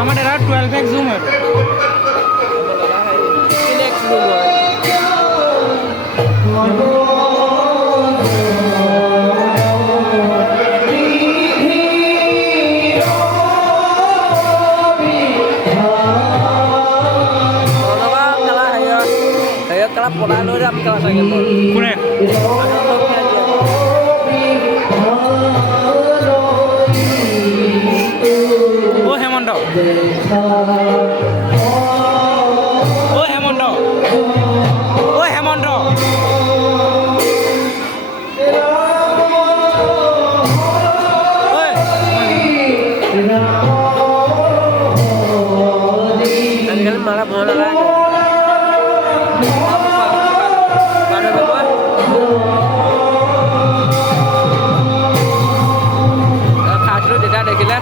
আমার এটা 12x zoom হবে Kelap pola lu ram kelas lagi pun. কোনে ও হেমন্ত ও হেমন্ত ও হেমন্ত Kali malah bola lagi. Khas lu tidak ada gila.